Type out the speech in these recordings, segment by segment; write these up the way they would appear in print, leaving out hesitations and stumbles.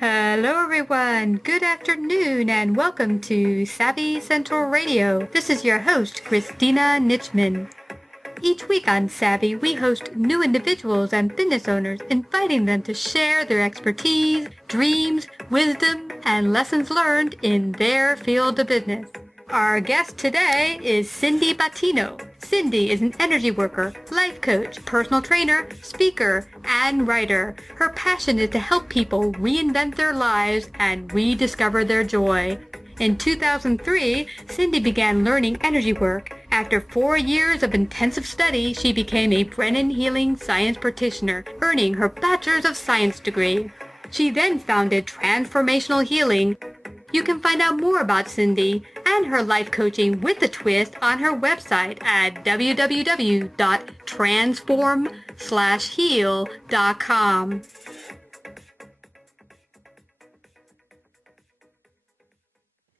Hello everyone, good afternoon and welcome to Savvy Central Radio. This is your host, Christina Nitchman. Each week on Savvy, we host new individuals and business owners, inviting them to share their expertise, dreams, wisdom, and lessons learned in their field of business. Our guest today is Cindy Battino. Cindy is an energy worker, life coach, personal trainer, speaker, and writer. Her passion is to help people reinvent their lives and rediscover their joy. In 2003, Cindy began learning energy work. After 4 years of intensive study, she became a Brennan Healing Science practitioner, earning her Bachelor's of Science degree. She then founded Transformational Healing. You can find out more about Cindy and her life coaching with a twist on her website at www.transform-heal.com.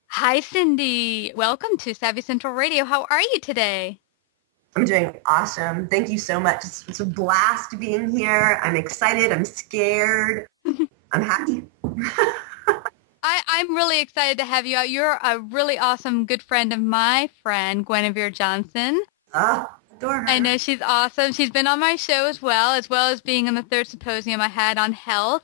Hi, Cindy. Welcome to Savvy Central Radio. How are you today? I'm doing awesome. Thank you so much. It's a blast being here. I'm excited. I'm scared. I'm happy. I'm really excited to have you out. You're a really awesome good friend of my friend, Guinevere Johnson. Oh, adore her. I know she's awesome. She's been on my show as well as being on the third symposium I had on health.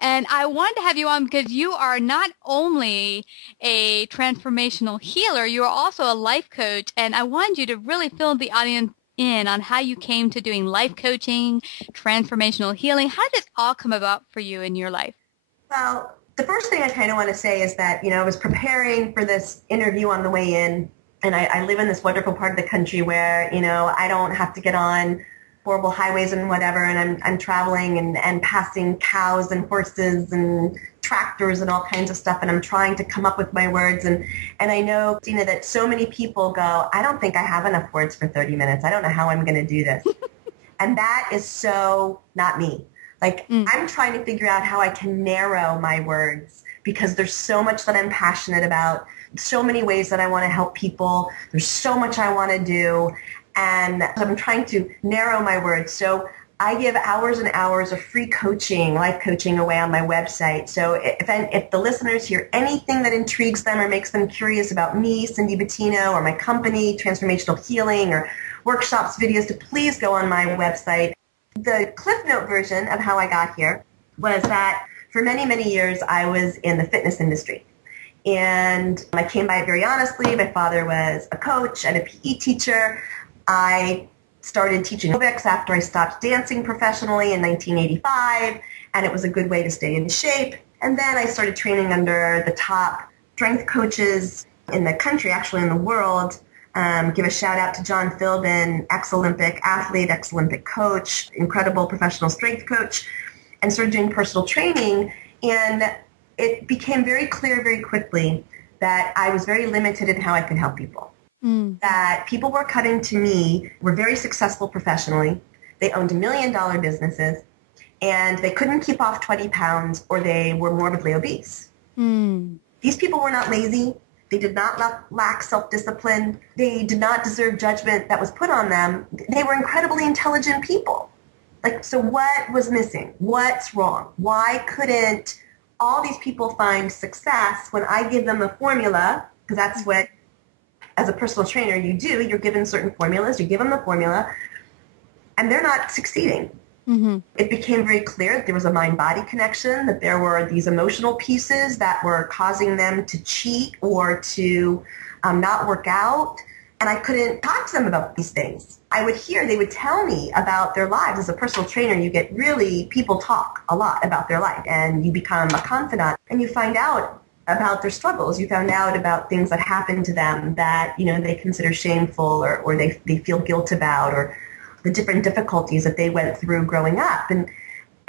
And I wanted to have you on because you are not only a transformational healer, you are also a life coach. And I wanted you to really fill the audience in on how you came to doing life coaching, transformational healing. How did this all come about for you in your life? Well, the first thing I kind of want to say is that, I was preparing for this interview on the way in, and I live in this wonderful part of the country where, I don't have to get on horrible highways and whatever, and I'm traveling and passing cows and horses and tractors and all kinds of stuff, and I'm trying to come up with my words, and I know, Tina, that so many people go, I don't think I have enough words for 30 minutes. I don't know how I'm going to do this. And that is so not me. I'm trying to figure out how I can narrow my words because there's so much that I'm passionate about, so many ways that I want to help people. There's so much I want to do, and I'm trying to narrow my words. So I give hours and hours of free coaching, life coaching away on my website. So if the listeners hear anything that intrigues them or makes them curious about me, Cindy Battino, or my company, Transformational Healing, or workshops, videos, to please go on my website. The Cliff Note version of how I got here was that for many, many years I was in the fitness industry. And I came by it very honestly. My father was a coach and a PE teacher. I started teaching aerobics after I stopped dancing professionally in 1985, and it was a good way to stay in shape. And then I started training under the top strength coaches in the country, actually in the world. Give a shout out to John Philbin, ex-Olympic athlete, ex-Olympic coach, incredible professional strength coach, and started doing personal training. And it became very clear very quickly that I was very limited in how I could help people. That people were coming to me, were very successful professionally. They owned $1 million businesses, and they couldn't keep off 20 pounds or they were morbidly obese. These people were not lazy. They did not lack self-discipline. They did not deserve judgment that was put on them. They were incredibly intelligent people. So what was missing? What's wrong? Why couldn't all these people find success when I give them the formula? Because that's what, as a personal trainer, you do. You're given certain formulas. You give them the formula, and they're not succeeding. It became very clear that there was a mind-body connection, that there were these emotional pieces that were causing them to cheat or to not work out, and I couldn't talk to them about these things. They would tell me about their lives. As a personal trainer, you get people talk a lot about their life, and you become a confidant, and you find out about their struggles. You found out about things that happened to them that, they consider shameful or they feel guilt about, or the different difficulties that they went through growing up. And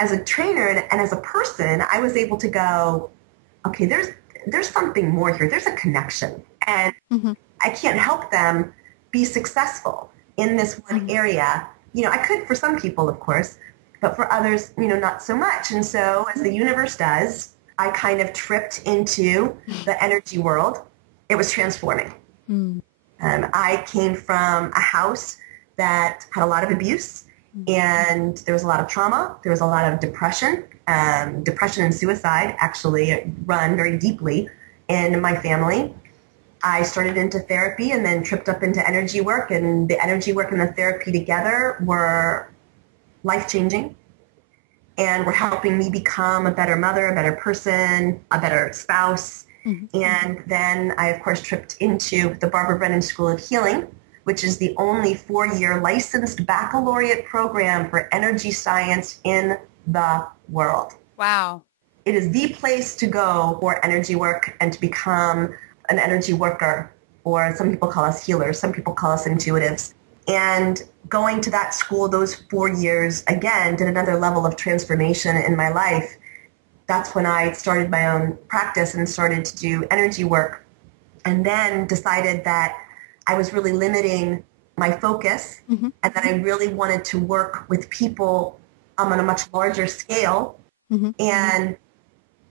as a trainer and as a person, I was able to go, okay, there's something more here. There's a connection. And I can't help them be successful in this one area. I could for some people, of course, but for others, not so much. And so as the universe does, I kind of tripped into the energy world. It was transforming. I came from a house that had a lot of abuse, and there was a lot of trauma. There was a lot of depression. depression and suicide actually run very deeply in my family. I started into therapy and then tripped up into energy work, and the energy work and the therapy together were life-changing and were helping me become a better mother, a better person, a better spouse. Mm-hmm. And then I, of course, tripped into the Barbara Brennan School of Healing, which is the only 4-year licensed baccalaureate program for energy science in the world. Wow. It is the place to go for energy work and to become an energy worker, or some people call us healers, some people call us intuitives. And going to that school those 4 years, again, did another level of transformation in my life. That's when I started my own practice and started to do energy work, and then decided that I was really limiting my focus, mm-hmm. and that I really wanted to work with people on a much larger scale. Mm-hmm. And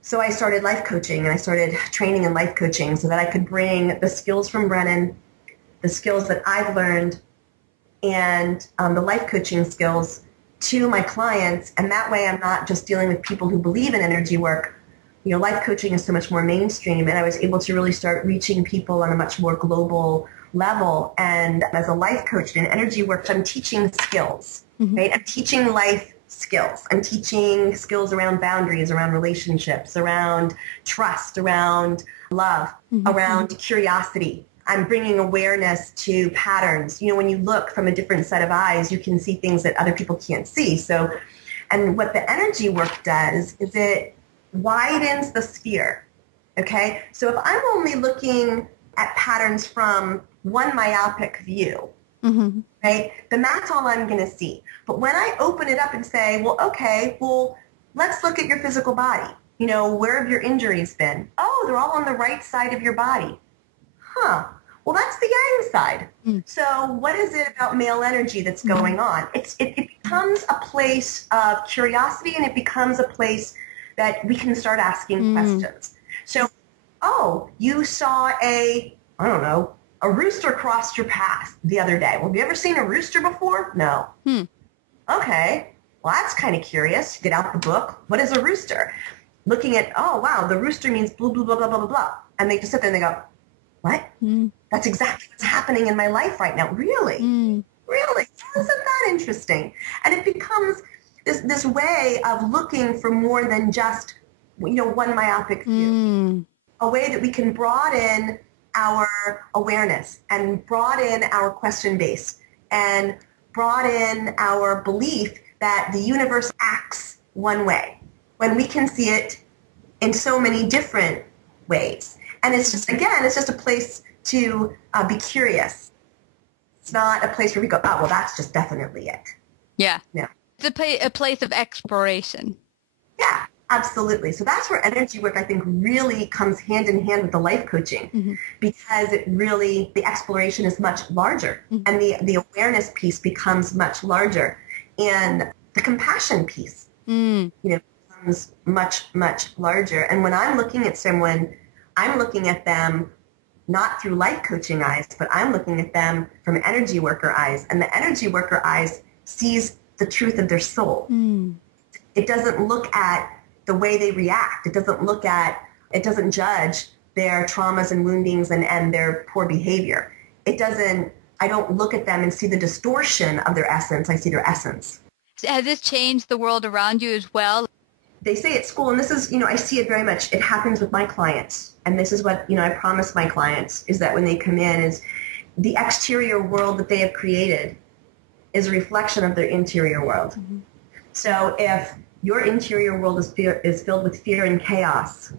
so I started life coaching, and I started training in life coaching so that I could bring the skills from Brennan, the skills that I've learned, and the life coaching skills to my clients. And that way I'm not just dealing with people who believe in energy work. You know, life coaching is so much more mainstream, and I was able to really start reaching people on a much more global level. And as a life coach in energy work, I'm teaching skills, mm-hmm. right? I'm teaching life skills. I'm teaching skills around boundaries, around relationships, around trust, around love, mm-hmm. around curiosity. I'm bringing awareness to patterns. You know, when you look from a different set of eyes, you can see things that other people can't see. So, and what the energy work does is it widens the sphere. Okay? So if I'm only looking at patterns from one myopic view, mm-hmm. right, then that's all I'm going to see. But when I open it up and say, well, okay, well, let's look at your physical body. You know, where have your injuries been? Oh, they're all on the right side of your body. Huh. Well, that's the yang side. Mm. So what is it about male energy that's going on? It becomes a place of curiosity, and it becomes a place that we can start asking questions. So, oh, you saw a rooster crossed your path the other day. Well, have you ever seen a rooster before? No. Okay. Well, that's kind of curious. Get out the book. What is a rooster? Looking at, oh, wow, the rooster means blah, blah, blah, blah, blah, blah, blah. And they just sit there and they go, what? That's exactly what's happening in my life right now. Really? Really? Isn't that interesting? And it becomes this way of looking for more than just, you know, one myopic view. A way that we can broaden our awareness and broaden our question base and broaden our belief that the universe acts one way when we can see it in so many different ways. And it's just, again, it's just a place to be curious. It's not a place where we go, oh, well, that's just definitely it. Yeah. No. It's a place of exploration. Yeah, absolutely. So that's where energy work, I think, really comes hand in hand with the life coaching, because it really, the exploration is much larger, and the awareness piece becomes much larger, and the compassion piece, you know, becomes much, much larger. And when I'm looking at someone, I'm looking at them not through life coaching eyes, but I'm looking at them from energy worker eyes. And the energy worker eyes sees the truth of their soul. It doesn't look at the way they react. It doesn't judge their traumas and woundings and their poor behavior. I don't look at them and see the distortion of their essence. I see their essence. Has this changed the world around you as well? They say at school, and this is, you know, I see it very much, it happens with my clients. And this is what, you know, I promise my clients, is that when they come in, is the exterior world that they have created is a reflection of their interior world. So if your interior world is filled with fear and chaos,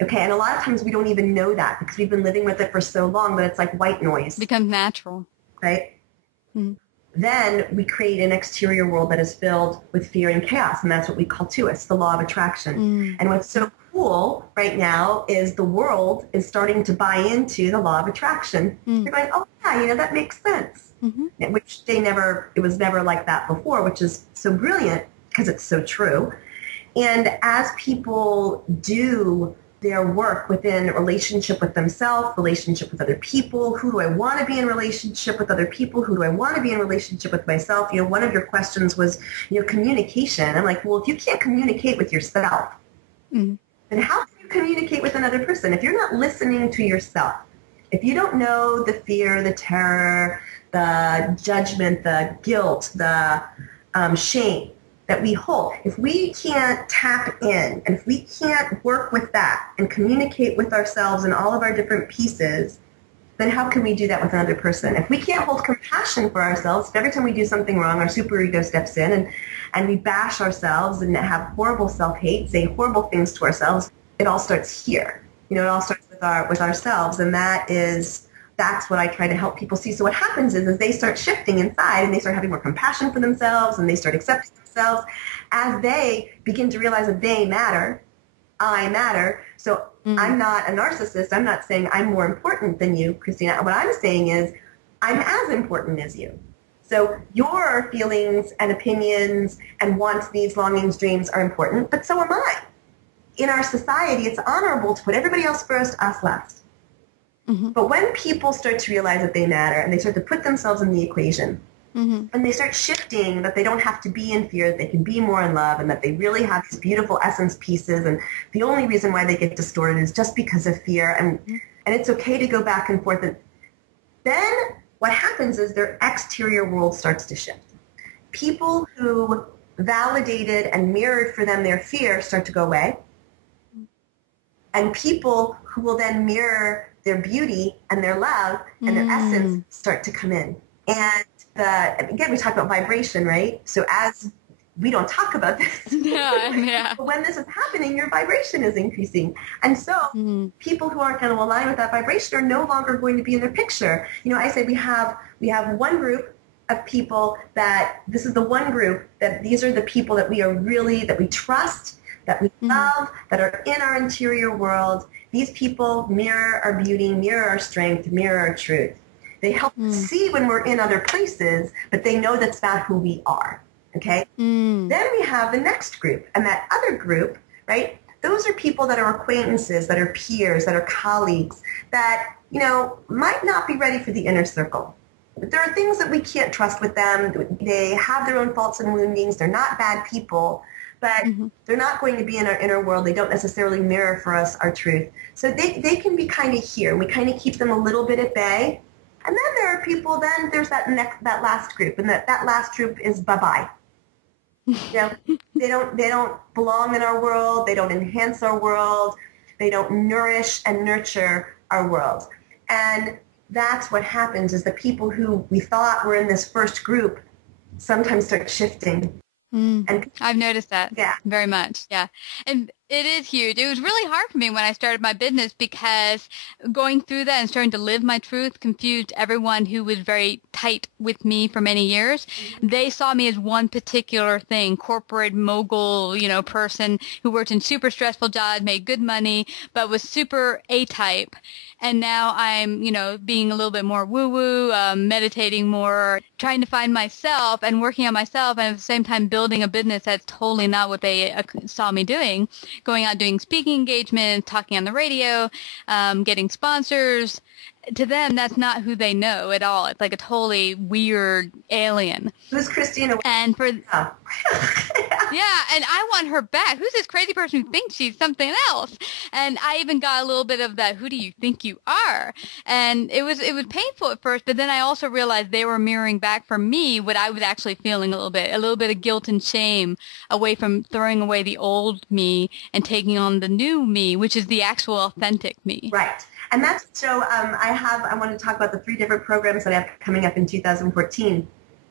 okay, and a lot of times we don't even know that because we've been living with it for so long that it's like white noise. It becomes natural. Right? Then we create an exterior world that is filled with fear and chaos, and that's what we call the law of attraction. And what's so cool right now is the world is starting to buy into the law of attraction. They're going, oh yeah, you know, that makes sense. Which it was never like that before, which is so brilliant because it's so true. And as people do their work within relationship with themselves, relationship with other people. Who do I want to be in relationship with other people? Who do I want to be in relationship with myself? One of your questions was, communication. I'm like, well, if you can't communicate with yourself, then how can you communicate with another person? If you're not listening to yourself, if you don't know the fear, the terror, the judgment, the guilt, the shame that we hold, if we can't tap in and if we can't work with that and communicate with ourselves and all of our different pieces, then how can we do that with another person? If we can't hold compassion for ourselves, if every time we do something wrong, our superego steps in and we bash ourselves and have horrible self-hate, say horrible things to ourselves, it all starts here. It all starts with ourselves, and that's what I try to help people see. So what happens is they start shifting inside and they start having more compassion for themselves and they start accepting themselves as they begin to realize that they matter, I matter. So I'm not a narcissist. I'm not saying I'm more important than you, Christina. What I'm saying is I'm as important as you. So your feelings and opinions and wants, needs, longings, dreams are important, but so am I. In our society, it's honorable to put everybody else first, us last. But when people start to realize that they matter and they start to put themselves in the equation and they start shifting that they don't have to be in fear, that they can be more in love, and that they really have these beautiful essence pieces, and the only reason why they get distorted is just because of fear, and it's okay to go back and forth. And then what happens is their exterior world starts to shift. People who validated and mirrored for them their fear start to go away. And people who will then mirror their beauty and their love and their essence start to come in. And again, we talk about vibration, right? So as we don't talk about this, but when this is happening, your vibration is increasing. And so people who aren't going to align with that vibration are no longer going to be in their picture. I say we have one group of people that this is the one group that these are the people that that we trust, that we love, that are in our interior world. These people mirror our beauty, mirror our strength, mirror our truth. They help us see when we're in other places, but they know that's not who we are, okay? Then we have the next group, and that other group, right, those are people that are acquaintances, that are peers, that are colleagues, that, might not be ready for the inner circle. But there are things that we can't trust with them. They have their own faults and woundings. They're not bad people. But they're not going to be in our inner world. They don't necessarily mirror for us our truth. So they can be kind of here. We kind of keep them a little bit at bay. And then there are people, then there's that last group. And that last group is bye-bye. They don't belong in our world. They don't enhance our world. They don't nourish and nurture our world. And that's what happens is the people who we thought were in this first group sometimes start shifting. And I've noticed that very much. Yeah. And it is huge. It was really hard for me when I started my business because going through that and starting to live my truth confused everyone who was very tight with me for many years. They saw me as one particular thing, corporate mogul, person who worked in super stressful jobs, made good money, but was super A-type. And now I'm, being a little bit more woo-woo, meditating more, trying to find myself and working on myself, and at the same time building a business that's totally not what they saw me doing. Going out doing speaking engagements, talking on the radio, getting sponsors. To them, that's not who they know at all. It's like a totally weird alien. Who's Christina? And for yeah, and I want her back. Who's this crazy person who thinks she's something else? And I even got a little bit of that, who do you think you are? And it was painful at first, but then I also realized they were mirroring back for me what I was actually feeling a little bit of guilt and shame away from throwing away the old me and taking on the new me, which is the actual authentic me. Right. And that's so I want to talk about the 3 different programs that I have coming up in 2014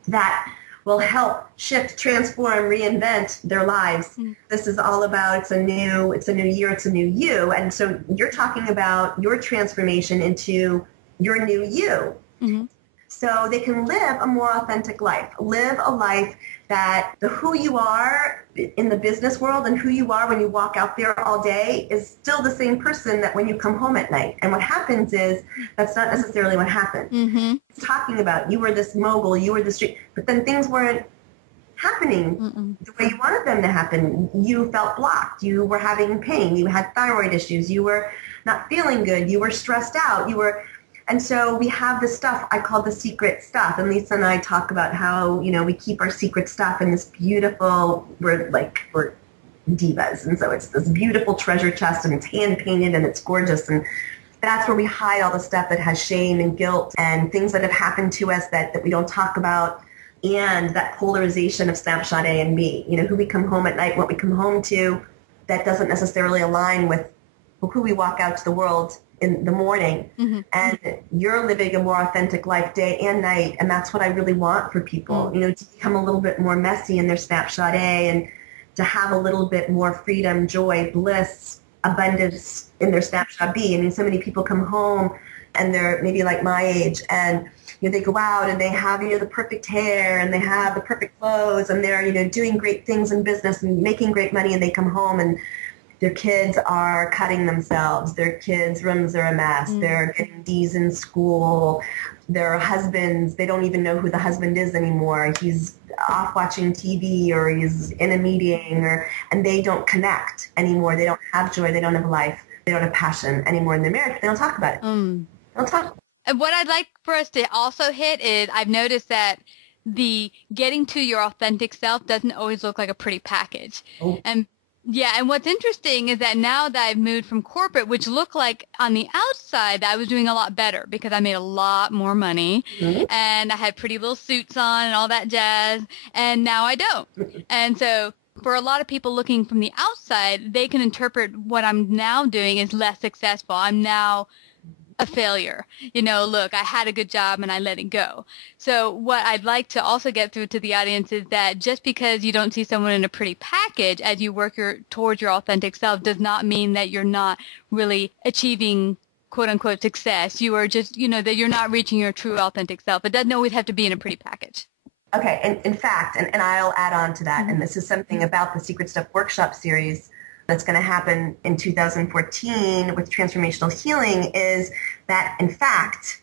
that will help shift, transform, reinvent their lives. This is all about it's a new year, it's a new you. And so you're talking about your transformation into your new you. So they can live a more authentic life, live a life that the who you are in the business world and who you are when you walk out there all day is still the same person that when you come home at night. And what happens is that's not necessarily what happened. It's talking about you were this mogul, you were the street, but then things weren't happening the way you wanted them to happen. You felt blocked. You were having pain. You had thyroid issues. You were not feeling good. You were stressed out. And so we have this stuff I call the secret stuff. And Lisa and I talk about how, we keep our secret stuff in this beautiful, we're divas. And so it's this beautiful treasure chest, and it's hand painted, and it's gorgeous. And that's where we hide all the stuff that has shame and guilt and things that have happened to us that we don't talk about, and that polarization of snapshot A and B. Who we come home at night, what we come home to, that doesn't necessarily align with who we walk out to the world in the morning. Mm-hmm. And you're living a more authentic life day and night, and that's what I really want for people, to become a little bit more messy in their snapshot A, and to have a little bit more freedom, joy, bliss, abundance in their snapshot B. So many people come home and they're maybe like my age, and they go out and they have the perfect hair, and they have the perfect clothes, and they're doing great things in business and making great money, and they come home and their kids are cutting themselves. Their kids' rooms are a mess. They're getting D's in school. Their husbands, they don't even know who the husband is anymore. He's off watching TV, or he's in a meeting, and they don't connect anymore. They don't have joy. They don't have life. They don't have passion anymore in their marriage. They don't talk about it. They don't talk. And what I'd like for us to also hit is, I've noticed that the getting to your authentic self doesn't always look like a pretty package. Oh. And what's interesting is that now that I've moved from corporate, which looked like on the outside that I was doing a lot better because I made a lot more money, and I had pretty little suits on and all that jazz, and now I don't. And so for a lot of people looking from the outside, they can interpret what I'm now doing as less successful. I'm now a failure. Look, I had a good job and I let it go. So what I'd like to also get through to the audience is that just because you don't see someone in a pretty package as you work towards your authentic self does not mean that you're not really achieving quote unquote success. You are just, that you're not reaching your true authentic self. It doesn't always have to be in a pretty package. Okay. And in fact, and I'll add on to that, and this is something about the Secret Stuff workshop series that's going to happen in 2014 with transformational healing, is that, in fact,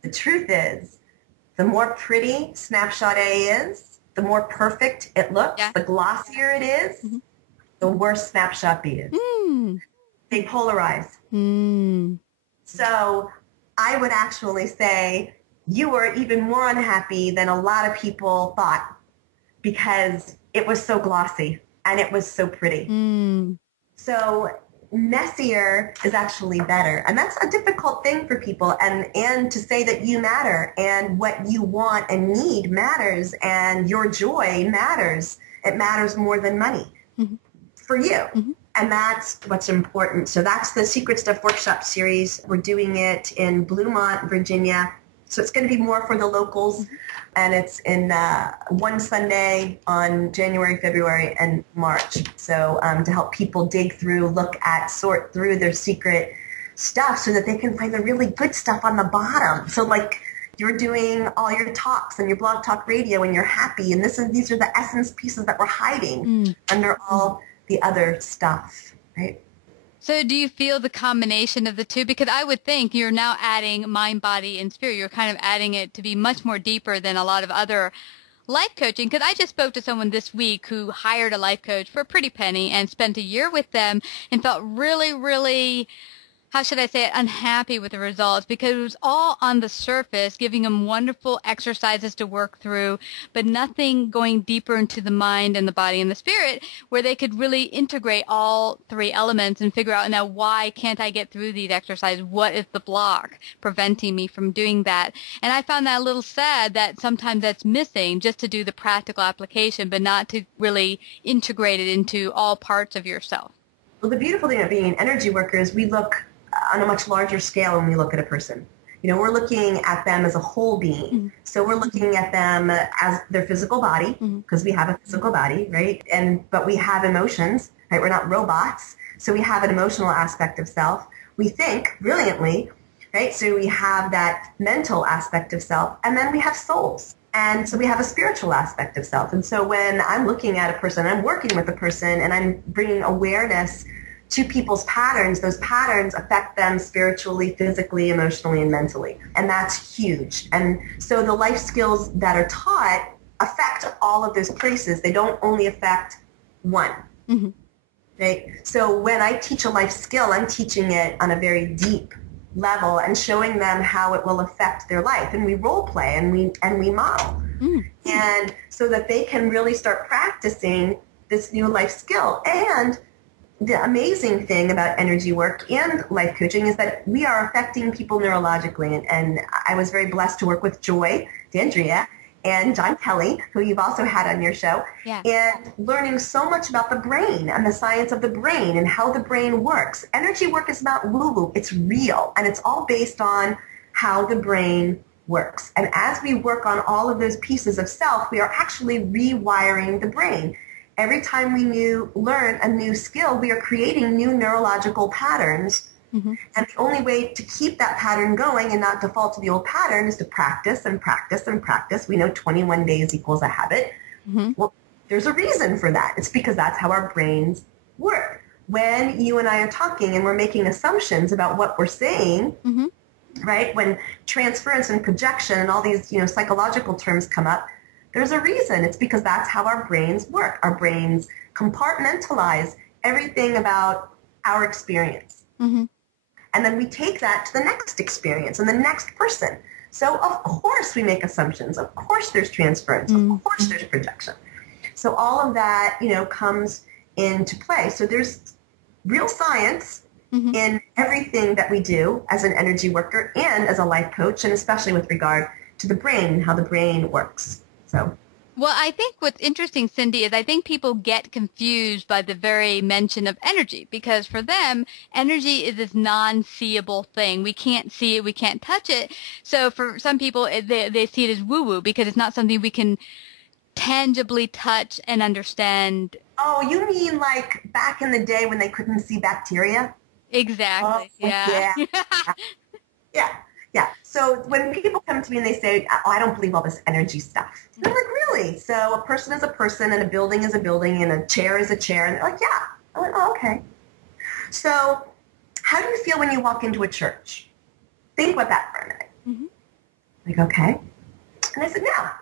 the truth is, the more pretty snapshot A is, the more perfect it looks, the glossier it is, the worse snapshot B is. They polarize. So I would actually say you were even more unhappy than a lot of people thought, because it was so glossy. And it was so pretty. So messier is actually better. And that's a difficult thing for people. And to say that you matter, and what you want and need matters, and your joy matters. It matters more than money for you. And that's what's important. So that's the Secret Stuff workshop series. We're doing it in Bluemont, Virginia. So it's going to be more for the locals. And it's in one Sunday on January, February, and March. So to help people dig through, look at, sort through their secret stuff so that they can find the really good stuff on the bottom. So like you're doing all your talks and your blog talk radio and you're happy. And these are the essence pieces that we're hiding under all the other stuff, right? So do you feel the combination of the two? Because I would think you're now adding mind, body, and spirit. You're kind of adding it to be much more deeper than a lot of other life coaching. Because I just spoke to someone this week who hired a life coach for a pretty penny and spent a year with them and felt really, really, how should I say it, unhappy with the results, because it was all on the surface, giving them wonderful exercises to work through, but nothing going deeper into the mind and the body and the spirit, where they could really integrate all three elements and figure out, now, why can't I get through these exercises? What is the block preventing me from doing that? And I found that a little sad that sometimes that's missing, just to do the practical application, but not to really integrate it into all parts of yourself. Well, the beautiful thing about being an energy worker is we look on a much larger scale when we look at a person. We're looking at them as a whole being. So we're looking at them as their physical body, because we have a physical body, right? But we have emotions, right? We're not robots. So we have an emotional aspect of self. We think brilliantly, right? So we have that mental aspect of self, and then we have souls. And so we have a spiritual aspect of self. And so when I'm looking at a person, I'm working with a person, and I'm bringing awareness to people's patterns, those patterns affect them spiritually, physically, emotionally, and mentally. And that's huge. And so the life skills that are taught affect all of those places. They don't only affect one. Mm-hmm. Right? So when I teach a life skill, I'm teaching it on a very deep level and showing them how it will affect their life. And we role play and we model. Mm-hmm. And so that they can really start practicing this new life skill. And the amazing thing about energy work and life coaching is that we are affecting people neurologically. And I was very blessed to work with Joy D'Andrea and John Kelly, who you've also had on your show, and learning so much about the brain and the science of the brain and how the brain works. Energy work is not woo-woo. It's real, and it's all based on how the brain works. And as we work on all of those pieces of self, we are actually rewiring the brain. Every time we learn a new skill, we are creating new neurological patterns. Mm-hmm. And the only way to keep that pattern going and not default to the old pattern is to practice and practice and practice. We know 21 days equals a habit. Mm-hmm. Well, there's a reason for that. It's because that's how our brains work. When you and I are talking and we're making assumptions about what we're saying, mm-hmm. right? When transference and projection and all these, psychological terms come up, there's a reason. It's because that's how our brains work. Our brains compartmentalize everything about our experience. Mm-hmm. And then we take that to the next experience and the next person. So of course we make assumptions. Of course there's transference. Mm-hmm. Of course there's projection. So all of that, comes into play. So there's real science mm-hmm. in everything that we do as an energy worker and as a life coach, and especially with regard to the brain and how the brain works. So. Well, I think what's interesting, Cindy, is I think people get confused by the very mention of energy, because for them, energy is this non-seeable thing. We can't see it. We can't touch it. So for some people, they see it as woo-woo because it's not something we can tangibly touch and understand. Oh, you mean like back in the day when they couldn't see bacteria? Exactly. Oh, yeah. Yeah. Yeah. So when people come to me and they say, oh, I don't believe all this energy stuff. I'm like, really? So a person is a person and a building is a building and a chair is a chair. And they're like, yeah. I'm like, oh, okay. So how do you feel when you walk into a church? Think about that for a minute. Mm-hmm. Like, okay. And I said, now,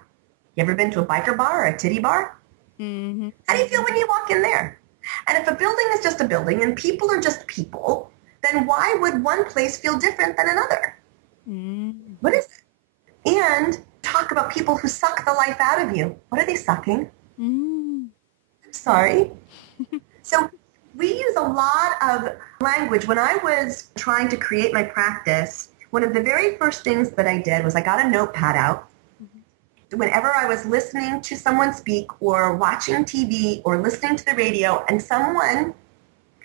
you ever been to a biker bar or a titty bar? Mm-hmm. How do you feel when you walk in there? And if a building is just a building and people are just people, then why would one place feel different than another? Mm. What is it? And talk about people who suck the life out of you. What are they sucking? I'm sorry. So we use a lot of language. When I was trying to create my practice, one of the very first things that I did was I got a notepad out. Whenever I was listening to someone speak or watching TV or listening to the radio and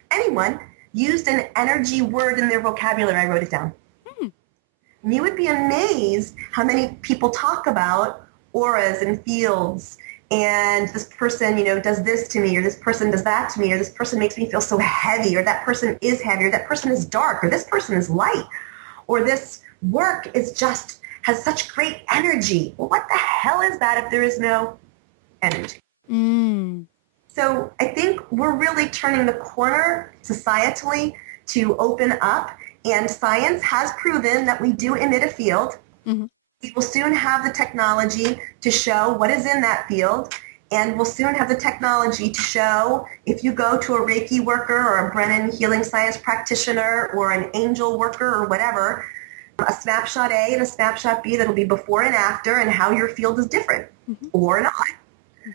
anyone, used an energy word in their vocabulary, I wrote it down. And you would be amazed how many people talk about auras and fields, and this person, does this to me, or this person does that to me, or this person makes me feel so heavy, or that person is heavy, or that person is dark, or this person is light, or this work has such great energy. Well, what the hell is that if there is no energy? Mm. So I think we're really turning the corner societally to open up. And science has proven that we do emit a field. Mm-hmm. We will soon have the technology to show what is in that field. And we'll soon have the technology to show if you go to a Reiki worker or a Brennan healing science practitioner or an angel worker or whatever, a snapshot A and a snapshot B that'll be before and after and how your field is different mm-hmm. or not.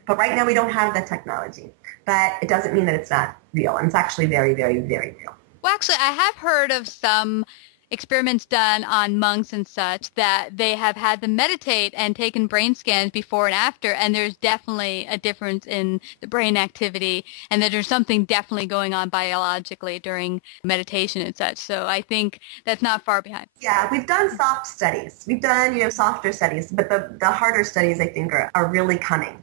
But right now we don't have that technology. But it doesn't mean that it's not real. And it's actually very, very, very real. Well, actually, I have heard of some experiments done on monks and such that they have had them meditate and taken brain scans before and after, and there's definitely a difference in the brain activity, and that there's something definitely going on biologically during meditation and such. So I think that's not far behind. Yeah, we've done soft studies. We've done, softer studies, but the harder studies, I think, are really coming.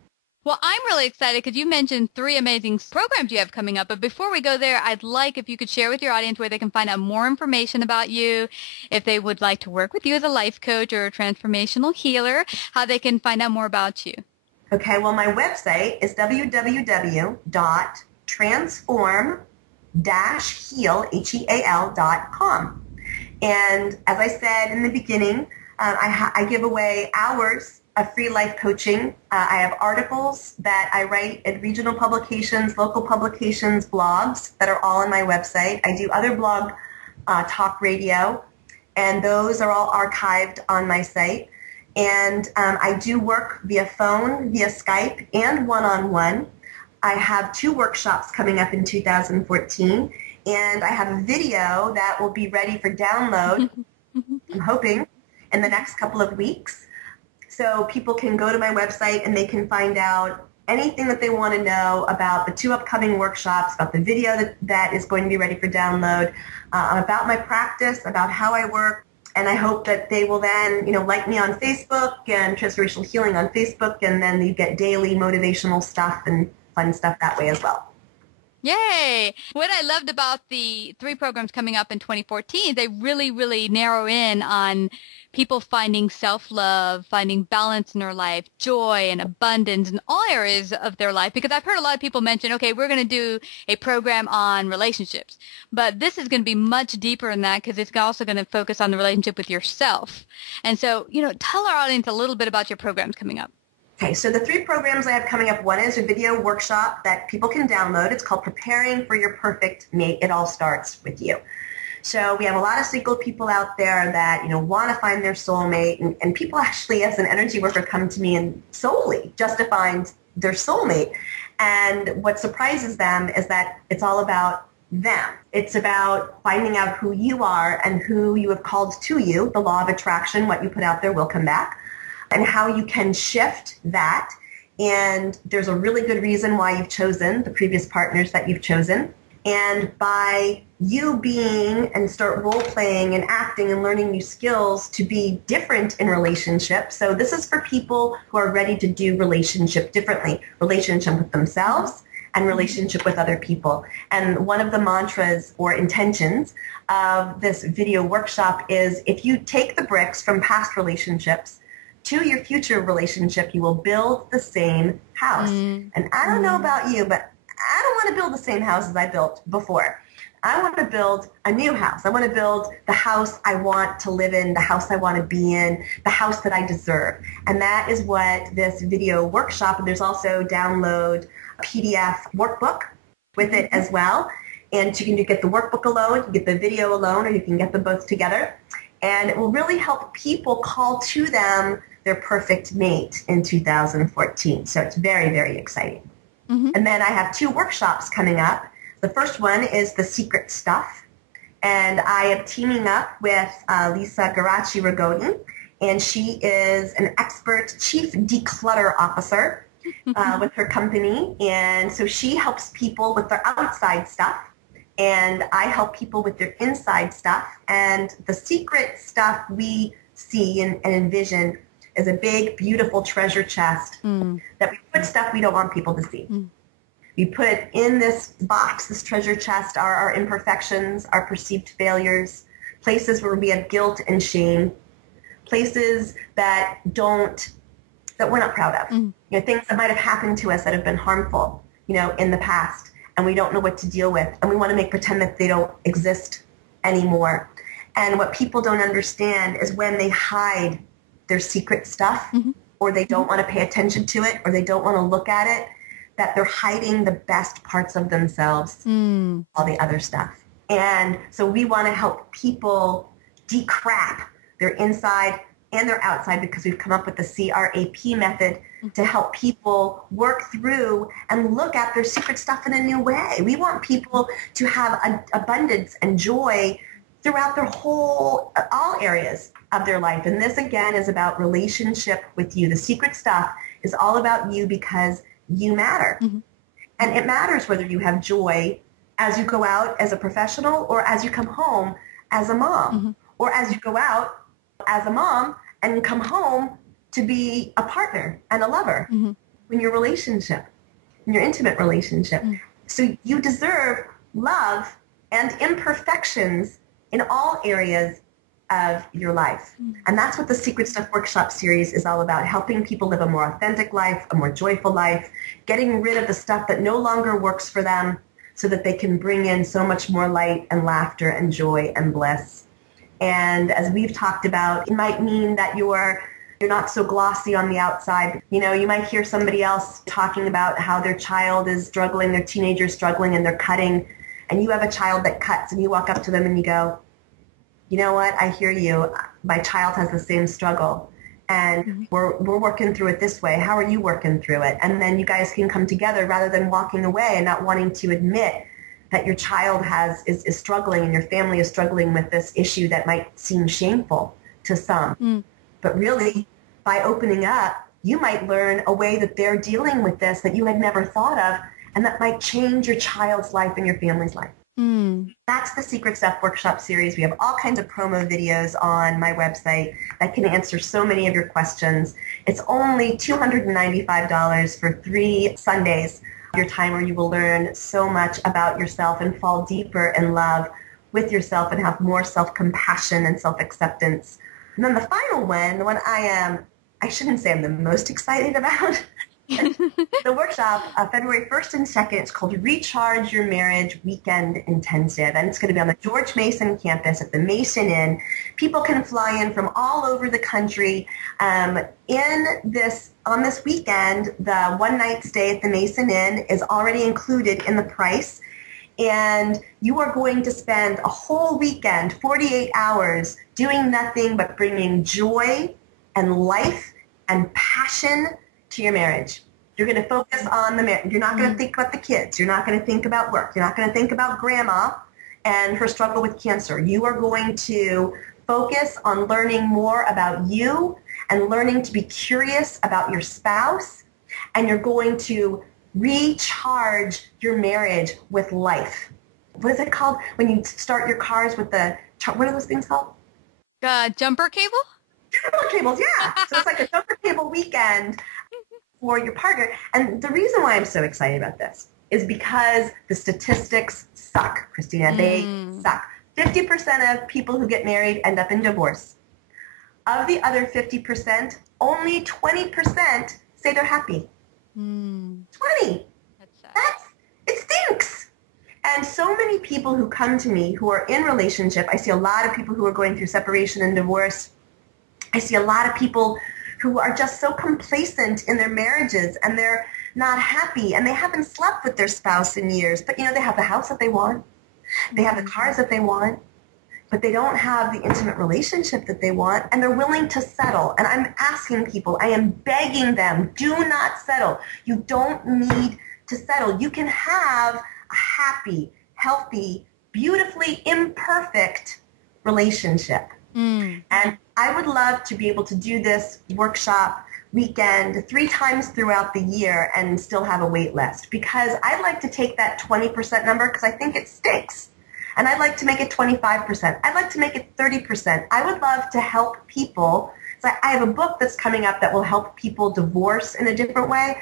Well, I'm really excited because you mentioned 3 amazing programs you have coming up. But before we go there, I'd like if you could share with your audience where they can find out more information about you, if they would like to work with you as a life coach or a transformational healer, how they can find out more about you. Okay, well, my website is www.transform-heal.com. And as I said in the beginning, I give away hours a free life coaching. I have articles that I write at regional publications, local publications, blogs that are all on my website. I do other blog talk radio, and those are all archived on my site. And I do work via phone, via Skype, and one-on-one. I have 2 workshops coming up in 2014, and I have a video that will be ready for download, I'm hoping, in the next couple of weeks. So people can go to my website and they can find out anything that they want to know about the 2 upcoming workshops, about the video that is going to be ready for download, about my practice, about how I work. And I hope that they will then, like me on Facebook and Transformational Healing on Facebook, and then you get daily motivational stuff and fun stuff that way as well. Yay! What I loved about the 3 programs coming up in 2014, they really, really narrow in on people finding self-love, finding balance in their life, joy and abundance in all areas of their life. Because I've heard a lot of people mention, okay, we're going to do a program on relationships. But this is going to be much deeper than that, because it's also going to focus on the relationship with yourself. And so, tell our audience a little bit about your programs coming up. Okay, so the 3 programs I have coming up, one is a video workshop that people can download. It's called Preparing for Your Perfect Mate. It all starts with you. So we have a lot of single people out there that, want to find their soulmate. And people actually, as an energy worker, come to me and solely just to find their soulmate. And what surprises them is that it's all about them. It's about finding out who you are and who you have called to you. The law of attraction, what you put out there will come back. And how you can shift that. And there's a really good reason why you've chosen the previous partners that you've chosen. And by you being and start role-playing and acting and learning new skills to be different in relationships. So this is for people who are ready to do relationship differently, relationship with themselves and relationship with other people. And one of the mantras or intentions of this video workshop is, if you take the bricks from past relationships to your future relationship, you will build the same house. And I don't know about you, but I don't want to build the same house as I built before. I want to build a new house. I want to build the house I want to live in, the house I want to be in, the house that I deserve. And that is what this video workshop, and there's also download a PDF workbook with it as well. And you can get the workbook alone, you can get the video alone, or you can get them both together. And it will really help people call to them their perfect mate in 2014. So it's very, very exciting. And then I have 2 workshops coming up. The first one is The Secret Stuff. And I am teaming up with Lisa Garaci-Ragoni. And she is an expert chief declutter officer with her company. And so she helps people with their outside stuff. And I help people with their inside stuff. And the secret stuff we see and envision is a big, beautiful treasure chest that we put stuff we don't want people to see. We put in this box, this treasure chest, are our imperfections, our perceived failures, places where we have guilt and shame, places that we're not proud of. Things that might have happened to us that have been harmful, in the past, and we don't know what to deal with, and we want to pretend that they don't exist anymore. And what people don't understand is when they hide their secret stuff, or they don't want to pay attention to it, or they don't want to look at it, that they're hiding the best parts of themselves, all the other stuff. And so we want to help people decrap their inside and their outside, because we've come up with the CRAP method to help people work through and look at their secret stuff in a new way. We want people to have abundance and joy throughout their all areas of their life. And this, again, is about relationship with you. The secret stuff is all about you, because you matter. And it matters whether you have joy as you go out as a professional, or as you come home as a mom, or as you go out as a mom and come home to be a partner and a lover in your relationship, in your intimate relationship. So you deserve love and imperfections in all areas of your life. And that's what the Secret Stuff Workshop series is all about, helping people live a more authentic life, a more joyful life, getting rid of the stuff that no longer works for them, so that they can bring in so much more light and laughter and joy and bliss. And as we've talked about, it might mean that you're You're not so glossy on the outside. You know, you might hear somebody else talking about how their child is struggling, their teenager is struggling, and they're cutting, and you have a child that cuts, and you walk up to them and you go, you know what, I hear you. My child has the same struggle, and we're working through it this way. How are you working through it? And then you guys can come together rather than walking away and not wanting to admit that your child is struggling and your family is struggling with this issue that might seem shameful to some. But really, by opening up, you might learn a way that they're dealing with this that you had never thought of, and that might change your child's life and your family's life. That's the Secret Stuff Workshop series. We have all kinds of promo videos on my website that can answer so many of your questions. It's only $295 for 3 Sundays, your time where you will learn so much about yourself and fall deeper in love with yourself and have more self-compassion and self-acceptance. And then the final one, the one I shouldn't say I'm the most excited about, the workshop, February 1st and 2nd, it's called Recharge Your Marriage Weekend Intensive, and it's going to be on the George Mason campus at the Mason Inn. People can fly in from all over the country. On this weekend, the one-night stay at the Mason Inn is already included in the price, and you are going to spend a whole weekend, 48 hours, doing nothing but bringing joy and life and passion to your marriage. You're going to focus on the marriage. You're not going to think about the kids. You're not going to think about work. You're not going to think about grandma and her struggle with cancer. You are going to focus on learning more about you and learning to be curious about your spouse, and you're going to recharge your marriage with life. What is it called when you start your cars with what are those things called? Jumper cable? Jumper cables, yeah. So it's like a jumper cable weekend for your partner. And the reason why I'm so excited about this is because the statistics suck, Christina. They suck. 50% of people who get married end up in divorce. Of the other 50%, only 20% say they're happy. 20. It stinks. And so many people who come to me who are in relationship, I see a lot of people who are going through separation and divorce. I see a lot of people who are just so complacent in their marriages, and they're not happy, and they haven't slept with their spouse in years. But, you know, they have the house that they want. They have the cars that they want, but they don't have the intimate relationship that they want, and they're willing to settle. And I'm asking people, I am begging them, do not settle. You don't need to settle. You can have a happy, healthy, beautifully imperfect relationship. And I would love to be able to do this workshop weekend 3 times throughout the year and still have a wait list, because I'd like to take that 20% number because I think it stinks. And I'd like to make it 25%. I'd like to make it 30%. I would love to help people. So I have a book that's coming up that will help people divorce in a different way.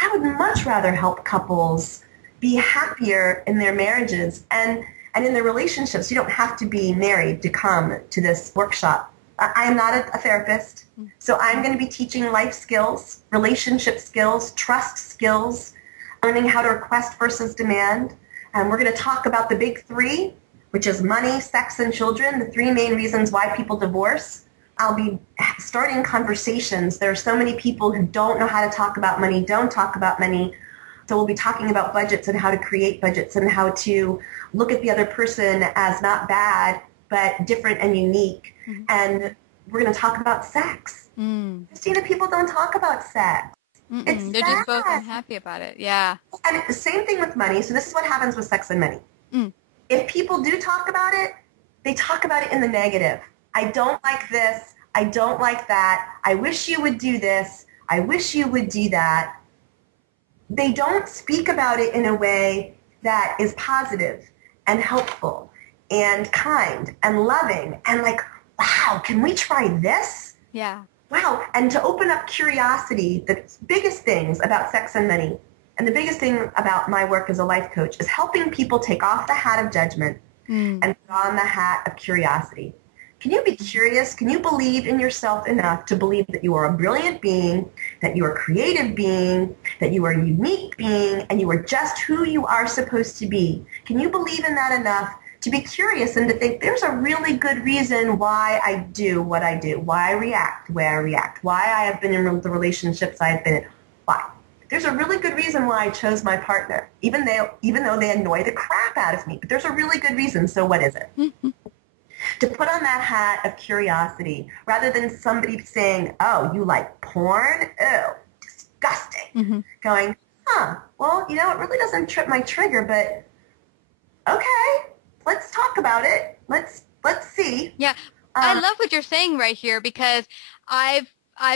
I would much rather help couples be happier in their marriages and in their relationships. You don't have to be married to come to this workshop. I am not a therapist, so I'm going to be teaching life skills, relationship skills, trust skills, learning how to request versus demand. And we're going to talk about the big 3, which is money, sex, and children, the 3 main reasons why people divorce. I'll be starting conversations. There are so many people who don't know how to talk about money, don't talk about money. So we'll be talking about budgets and how to create budgets and how to look at the other person as not bad, but different and unique. And we're going to talk about sex. Christina, people don't talk about sex. They're just both unhappy about it. Yeah. And the same thing with money. So this is what happens with sex and money. If people do talk about it, they talk about it in the negative. I don't like this. I don't like that. I wish you would do this. I wish you would do that. They don't speak about it in a way that is positive and helpful and kind and loving and like, wow, can we try this? Yeah. Wow. And to open up curiosity, the biggest things about sex and money, and the biggest thing about my work as a life coach is helping people take off the hat of judgment and put on the hat of curiosity. Can you be curious? Can you believe in yourself enough to believe that you are a brilliant being, that you are a creative being, that you are a unique being, and you are just who you are supposed to be? Can you believe in that enough to be curious and to think there's a really good reason why I do what I do, why I react the way I react, why I have been in the relationships I've been in. Why? There's a really good reason why I chose my partner, even though they annoy the crap out of me. But there's a really good reason, so what is it? To put on that hat of curiosity, rather than somebody saying, oh, you like porn? Ew, disgusting. Going, well, it really doesn't trip my trigger, but okay, let's talk about it. Let's see. Yeah, I love what you're saying right here, because I've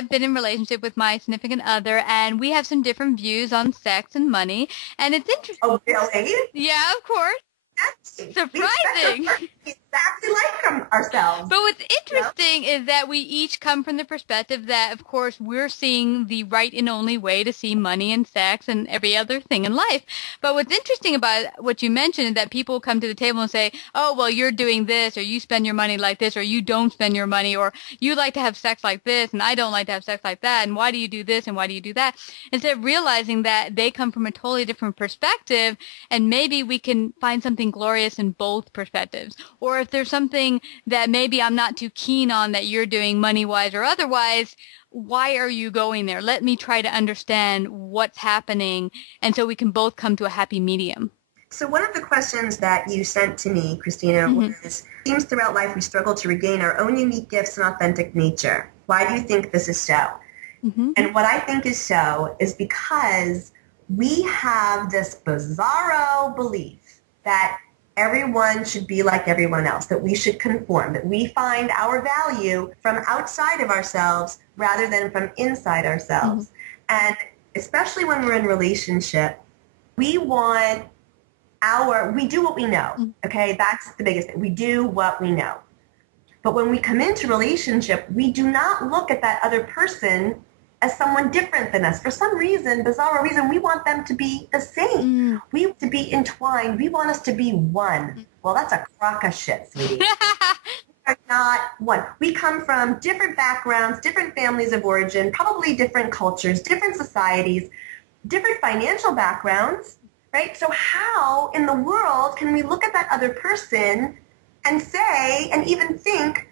been in a relationship with my significant other, and we have some different views on sex and money, and it's interesting. Oh, really? Yeah, of course. That's surprising. Exactly like ourselves. But what's interesting is that we each come from the perspective that, of course, we're seeing the right and only way to see money and sex and every other thing in life. But what's interesting about what you mentioned is that people come to the table and say, oh, well, you're doing this, or you spend your money like this, or you don't spend your money, or you like to have sex like this, and I don't like to have sex like that, and why do you do this, and why do you do that? Instead of realizing that they come from a totally different perspective, and maybe we can find something glorious in both perspectives. Or if there's something that maybe I'm not too keen on that you're doing money-wise or otherwise, why are you going there? Let me try to understand what's happening, and so we can both come to a happy medium. So one of the questions that you sent to me, Christina, was, seems throughout life we struggle to regain our own unique gifts and authentic nature. Why do you think this is so? And what I think is so is because we have this bizarro belief that everyone should be like everyone else, that we should conform, that we find our value from outside of ourselves rather than from inside ourselves. And especially when we're in a relationship, we do what we know, okay? That's the biggest thing. We do what we know. But when we come into relationship, we do not look at that other person as someone different than us. For some reason, bizarre reason, we want them to be the same. We want to be entwined. We want us to be one. Well, that's a crock of shit, sweetie. We are not one. We come from different backgrounds, different families of origin, probably different cultures, different societies, different financial backgrounds, right? So how in the world can we look at that other person and say, and even think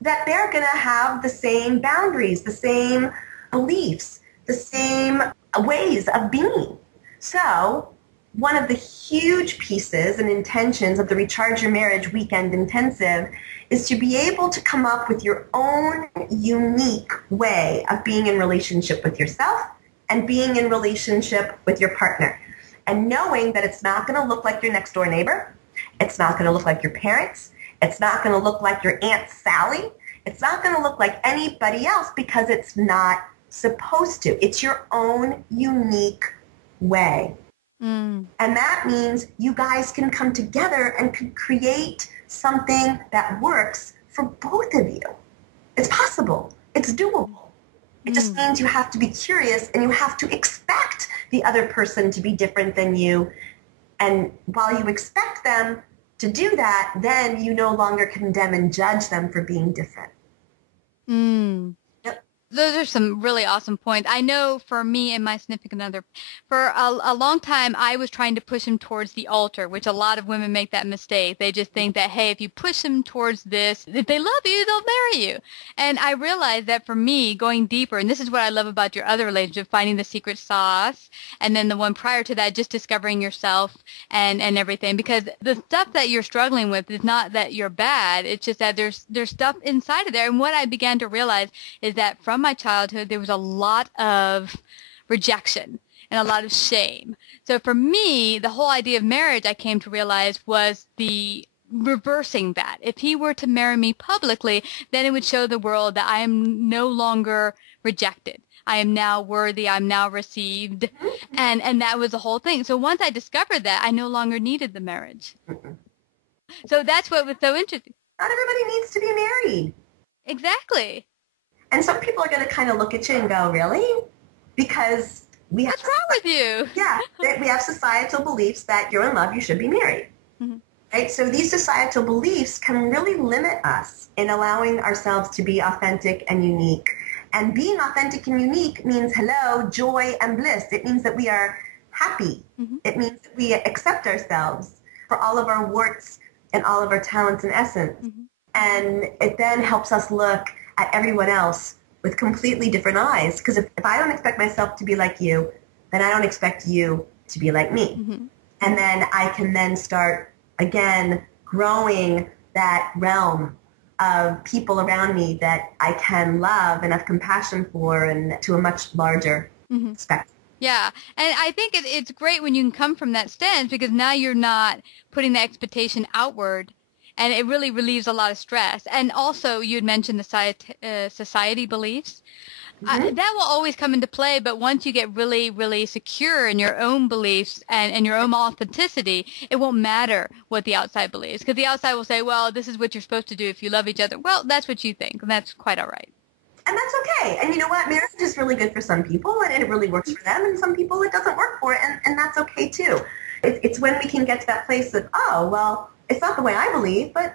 that they're going to have the same boundaries, the same beliefs, the same ways of being? So one of the huge pieces and intentions of the Recharge Your Marriage Weekend Intensive is to be able to come up with your own unique way of being in relationship with yourself and being in relationship with your partner. And knowing that it's not going to look like your next door neighbor. It's not going to look like your parents. It's not going to look like your Aunt Sally. It's not going to look like anybody else, because it's not supposed to. It's your own unique way. And that means you guys can come together and can create something that works for both of you. It's possible. It's doable. It just means you have to be curious, and you have to expect the other person to be different than you. And while you expect them to do that, then you no longer condemn and judge them for being different. Those are some really awesome points. I know for me and my significant other, for a long time, I was trying to push him towards the altar, which a lot of women make that mistake. They just think that, hey, if you push them towards this, if they love you, they'll marry you. And I realized that for me, going deeper, and this is what I love about your other relationship, finding the secret sauce, and then the one prior to that, just discovering yourself and everything. Because the stuff that you're struggling with is not that you're bad. It's just that there's stuff inside of there. And what I began to realize is that from my childhood, there was a lot of rejection and a lot of shame. So for me, the whole idea of marriage, I came to realize, was the reversing that. If he were to marry me publicly, then it would show the world that I am no longer rejected. I am now worthy. I'm now received. And that was the whole thing. So once I discovered that, I no longer needed the marriage. So that's what was so interesting. Not everybody needs to be married. Exactly. And some people are going to kind of look at you and go, really? Because we have... What's wrong with you? Yeah, we have societal beliefs that you're in love, you should be married. Right? So these societal beliefs can really limit us in allowing ourselves to be authentic and unique. And being authentic and unique means, hello, joy and bliss. It means that we are happy. It means that we accept ourselves for all of our warts in all of our talents and essence. Mm-hmm. And it then helps us look at everyone else with completely different eyes. Because if I don't expect myself to be like you, then I don't expect you to be like me. Mm-hmm. And then I can then start, again, growing that realm of people around me that I can love and have compassion for, and to a much larger spectrum. Yeah, and I think it's great when you can come from that stance, because now you're not putting the expectation outward, and it really relieves a lot of stress. And also, you had mentioned the society beliefs. That will always come into play, but once you get really, really secure in your own beliefs and your own authenticity, it won't matter what the outside believes, because the outside will say, well, this is what you're supposed to do if you love each other. Well, that's what you think, and that's quite all right. And that's okay. And you know what? Marriage is really good for some people, and it really works for them, and some people it doesn't work for, and that's okay too. It's when we can get to that place of, oh, well, it's not the way I believe, but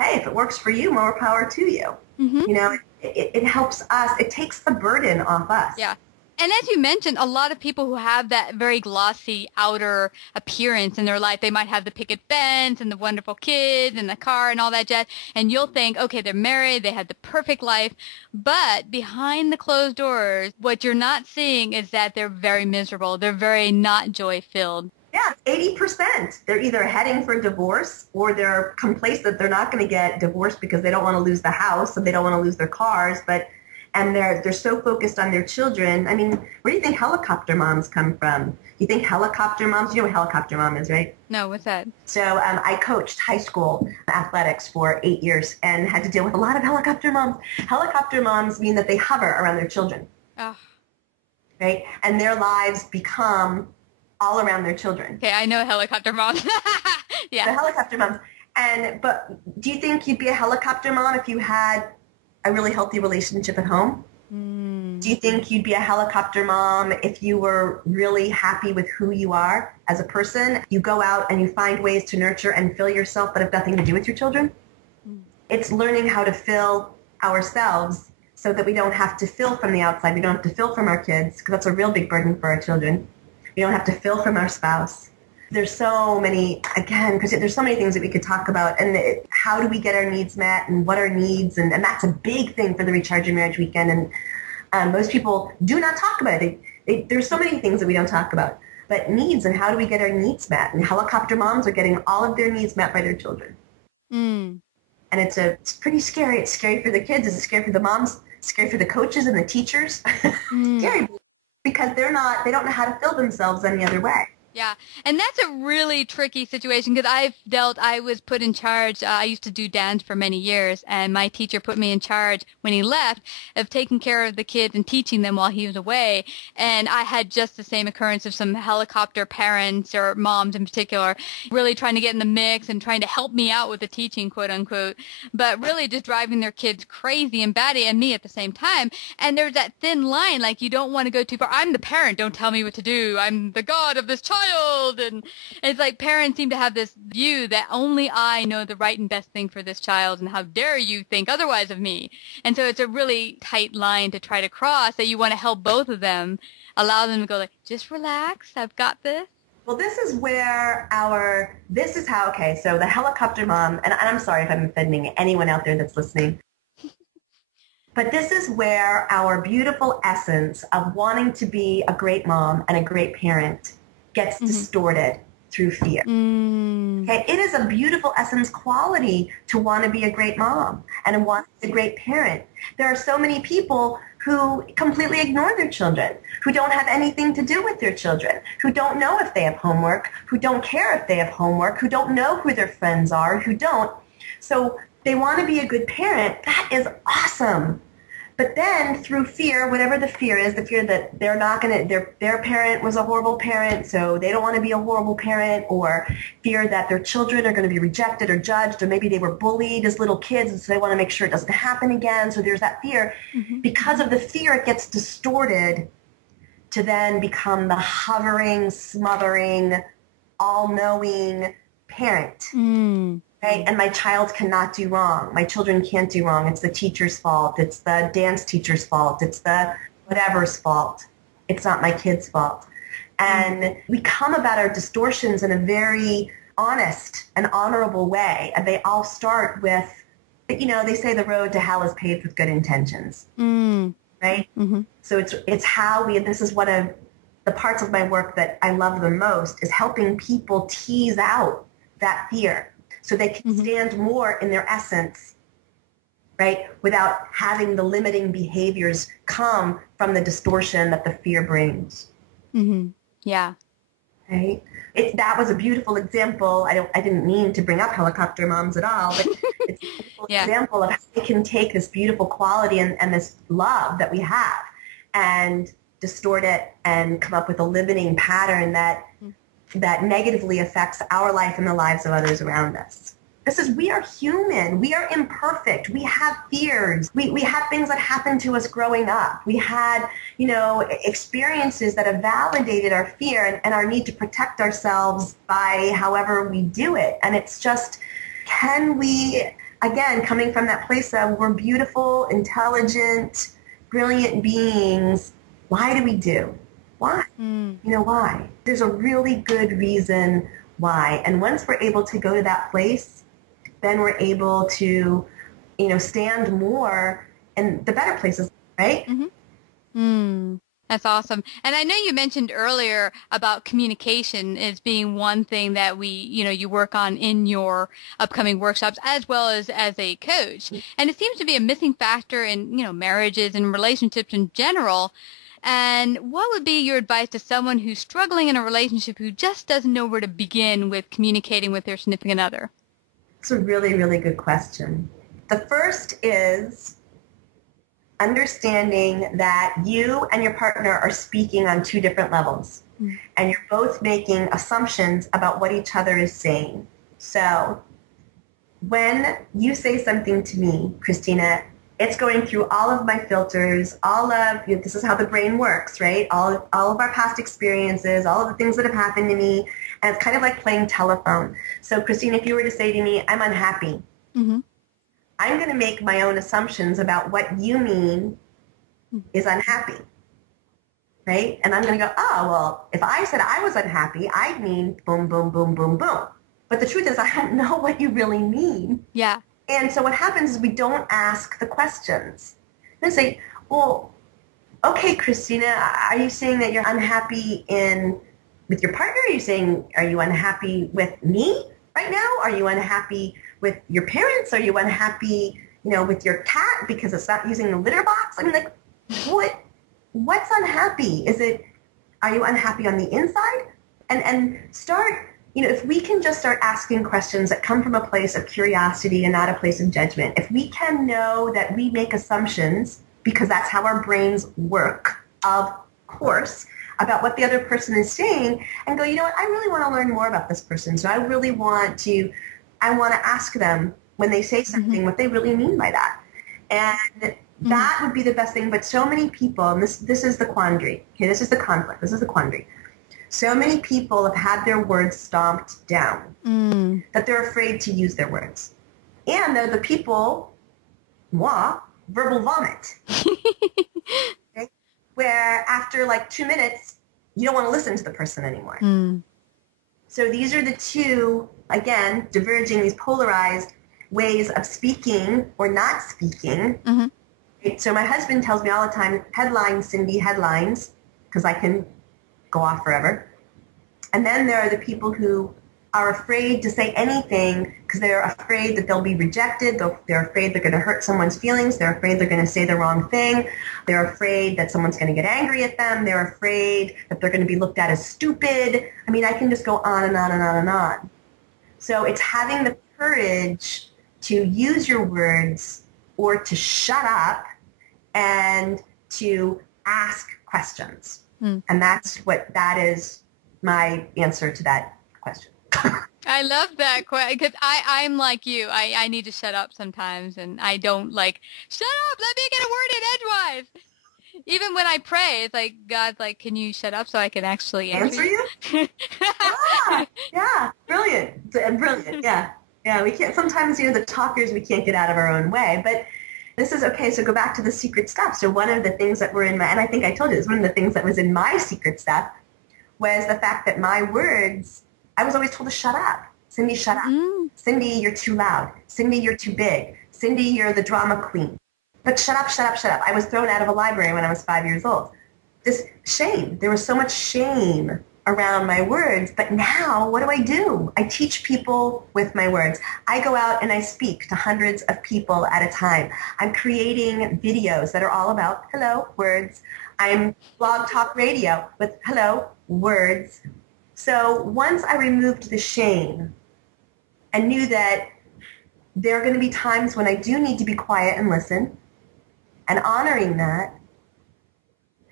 hey, if it works for you, more power to you. Mm-hmm. You know, it helps us. It takes the burden off us. Yeah. And as you mentioned, a lot of people who have that very glossy outer appearance in their life, they might have the picket fence and the wonderful kids and the car and all that jazz. And you'll think, okay, they're married, they have the perfect life. But behind the closed doors, what you're not seeing is that they're very miserable. They're very not joy-filled. Yeah, 80%. They're either heading for divorce, or they're complacent. They're not going to get divorced because they don't want to lose the house, so they don't want to lose their cars. And they're so focused on their children. I mean, where do you think helicopter moms come from? You think helicopter moms? You know what a helicopter mom is, right? No, what's that? So I coached high school athletics for 8 years and had to deal with a lot of helicopter moms. Helicopter moms mean that they hover around their children. Oh. Right? And their lives become all around their children. Okay, I know helicopter moms. Yeah. The helicopter moms. But do you think you'd be a helicopter mom if you had a really healthy relationship at home? Do you think you'd be a helicopter mom if you were really happy with who you are as a person? You go out and you find ways to nurture and fill yourself that have nothing to do with your children? It's learning how to fill ourselves so that we don't have to fill from the outside. We don't have to fill from our kids, because that's a real big burden for our children. We don't have to fill from our spouse. There's so many, again, because there's so many things that we could talk about. And how do we get our needs met, and what are needs? And that's a big thing for the Recharge Your Marriage Weekend. And most people do not talk about it. There's so many things that we don't talk about. But needs, and how do we get our needs met? And helicopter moms are getting all of their needs met by their children. And it's pretty scary. It's scary for the kids. It's scary for the moms. It's scary for the coaches and the teachers. Scary. Because they don't know how to fill themselves any other way. Yeah, and that's a really tricky situation, because I was put in charge. I used to do dance for many years, and my teacher put me in charge when he left of taking care of the kids and teaching them while he was away. And I had just the same occurrence of some helicopter parents, or moms in particular, really trying to get in the mix and trying to help me out with the teaching, quote unquote, but really just driving their kids crazy and batty, and me at the same time. And there's that thin line, like you don't want to go too far. I'm the parent, don't tell me what to do. I'm the god of this child. And it's like parents seem to have this view that only I know the right and best thing for this child, and how dare you think otherwise of me. And so it's a really tight line to try to cross, that you want to help both of them, allow them to go like, just relax, I've got this. Well, this is how, okay, so the helicopter mom, and I'm sorry if I'm offending anyone out there that's listening, but this is where our beautiful essence of wanting to be a great mom and a great parent gets distorted through fear. Okay, it is a beautiful essence quality to want to be a great mom and want to be a great parent. There are so many people who completely ignore their children, who don't have anything to do with their children, who don't know if they have homework, who don't care if they have homework, who don't know who their friends are, who don't. So they want to be a good parent. That is awesome. But then through fear, whatever the fear is, the fear that they're not going to, their parent was a horrible parent, so they don't want to be a horrible parent, or fear that their children are going to be rejected or judged, or maybe they were bullied as little kids, and so they want to make sure it doesn't happen again. So there's that fear. Because of the fear, it gets distorted to then become the hovering, smothering, all-knowing parent. Right? And my child cannot do wrong. My children can't do wrong. It's the teacher's fault. It's the dance teacher's fault. It's the whatever's fault. It's not my kid's fault. And we come about our distortions in a very honest and honorable way. And they all start with, they say the road to hell is paved with good intentions, right? Mm-hmm. So it's how this is one of the parts of my work that I love the most, is helping people tease out that fear so they can stand more in their essence, right? Without having the limiting behaviors come from the distortion that the fear brings. Mm-hmm. Yeah. Right? That was a beautiful example. I didn't mean to bring up helicopter moms at all, but it's a beautiful example of how we can take this beautiful quality and this love that we have and distort it and come up with a limiting pattern that negatively affects our life and the lives of others around us. We are human. We are imperfect. We have fears. We have things that happened to us growing up. We had, experiences that have validated our fear and our need to protect ourselves by however we do it. And it's just, can we, again, coming from that place of we're beautiful, intelligent, brilliant beings, why do we do? Why? Why? There's a really good reason why. And once we're able to go to that place, then we're able to, stand more in the better places, right? That's awesome. And I know you mentioned earlier about communication as being one thing that you work on in your upcoming workshops as well as a coach. And it seems to be a missing factor in, marriages and relationships in general. And what would be your advice to someone who's struggling in a relationship who just doesn't know where to begin with communicating with their significant other? It's a really, really good question. The first is understanding that you and your partner are speaking on two different levels, and you're both making assumptions about what each other is saying. So when you say something to me, Christina, it's going through all of my filters, this is how the brain works, right? All of our past experiences, all of the things that have happened to me, and it's kind of like playing telephone. So Christina, if you were to say to me, I'm unhappy, I'm going to make my own assumptions about what you mean is unhappy, right? And I'm going to go, oh, well, if I said I was unhappy, I'd mean boom, boom, boom, boom, boom. But the truth is I don't know what you really mean. Yeah. And so what happens is we don't ask the questions. And say, well, okay, Christina, are you saying that you're unhappy with your partner? Are you unhappy with me right now? Are you unhappy with your parents? Are you unhappy, with your cat because it's not using the litter box? I mean, what's unhappy? Are you unhappy on the inside? And start, if we can just start asking questions that come from a place of curiosity and not a place of judgment, if we can know that we make assumptions because that's how our brains work, of course, about what the other person is saying, and go, I really want to learn more about this person. So I want to ask them when they say something, what they really mean by that. And that would be the best thing. But so many people, and this is the quandary. Okay, this is the conflict. This is the quandary. So many people have had their words stomped down that they're afraid to use their words. And they're the people, verbal vomit. Okay? Where after 2 minutes, you don't want to listen to the person anymore. So these are the two, again, diverging, these polarized ways of speaking or not speaking. Right? So my husband tells me all the time, headlines, Cindy, headlines, because I can go off forever. And then there are the people who are afraid to say anything because they're afraid that they'll be rejected. They're afraid they're going to hurt someone's feelings. They're afraid they're going to say the wrong thing. They're afraid that someone's going to get angry at them. They're afraid that they're going to be looked at as stupid. I mean, I can just go on and on and on and on. So it's having the courage to use your words or to shut up and to ask questions. And that is my answer to that question. I love that because I'm like you. I need to shut up sometimes, and I don't shut up, let me get a word in edgewise. Even when I pray, it's like, God's like, can you shut up so I can actually answer you? Yeah, brilliant. Brilliant, yeah. Yeah, we can't, sometimes, the talkers, we can't get out of our own way, but this is okay. So go back to the secret stuff. So one of the things that were and I think I told you this, one of the things that was in my secret stuff was the fact that my words, I was always told to shut up. Cindy, shut up. Cindy, you're too loud. Cindy, you're too big. Cindy, you're the drama queen. But shut up, shut up, shut up. I was thrown out of a library when I was 5 years old. This shame. There was so much shame around my words. But now, what do? I teach people with my words. I go out and I speak to hundreds of people at a time. I'm creating videos that are all about, hello, words. I'm blog talk radio with, hello, words. So once I removed the shame and knew that there are going to be times when I do need to be quiet and listen, and honoring that,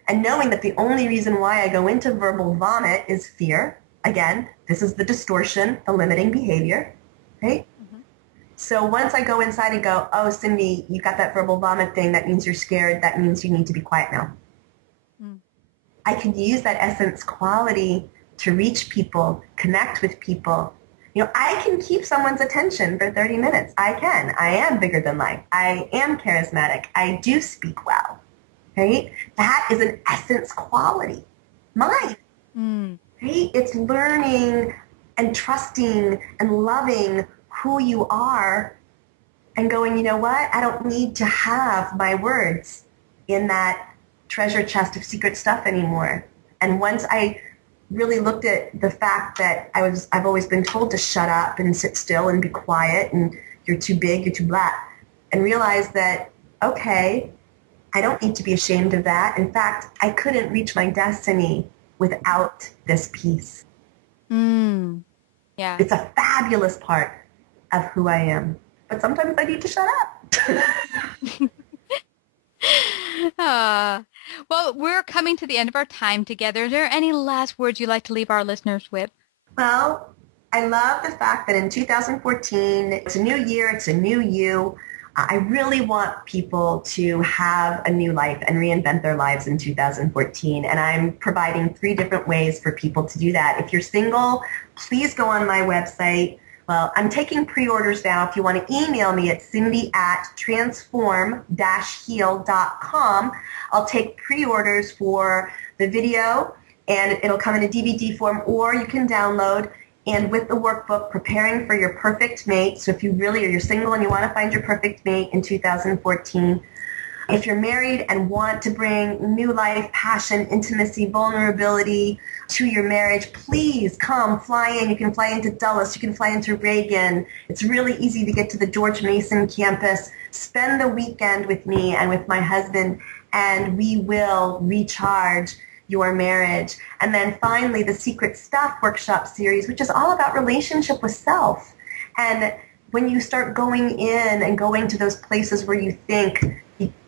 and knowing that the only reason why I go into verbal vomit is fear. Again, this is the distortion, the limiting behavior, right? Mm-hmm. So once I go inside and go, oh, Cindy, you got that verbal vomit thing, that means you're scared, that means you need to be quiet now. I can use that essence quality to reach people, connect with people. You know, I can keep someone's attention for 30 minutes. I can. I am bigger than life. I am charismatic. I do speak well. Right? That is an essence quality. Mine. Right? It's learning and trusting and loving who you are and going, you know what? I don't need to have my words in that treasure chest of secret stuff anymore. And once I really looked at the fact that I've always been told to shut up and sit still and be quiet and you're too big, you're too black, and realized that, okay, I don't need to be ashamed of that. In fact, I couldn't reach my destiny without this piece. Yeah. It's a fabulous part of who I am. But sometimes I need to shut up. Well, we're coming to the end of our time together. Are there any last words you'd like to leave our listeners with? Well, I love the fact that in 2014, it's a new year, it's a new you. I really want people to have a new life and reinvent their lives in 2014. And I'm providing 3 different ways for people to do that. If you're single, please go on my website. Well, I'm taking pre-orders now. If you want to email me at cindy@transform-heal.com, I'll take pre-orders for the video, and it'll come in a DVD form, or you can download. And with the workbook, Preparing for Your Perfect Mate. So if you're single and you want to find your perfect mate in 2014, if you're married and want to bring new life, passion, intimacy, vulnerability to your marriage, please come, fly in. You can fly into Dulles. You can fly into Reagan. It's really easy to get to the George Mason campus. Spend the weekend with me and with my husband, and we will recharge your marriage. And then finally, the Secret Stuff workshop series, which is all about relationship with self. And when you start going in and going to those places where you think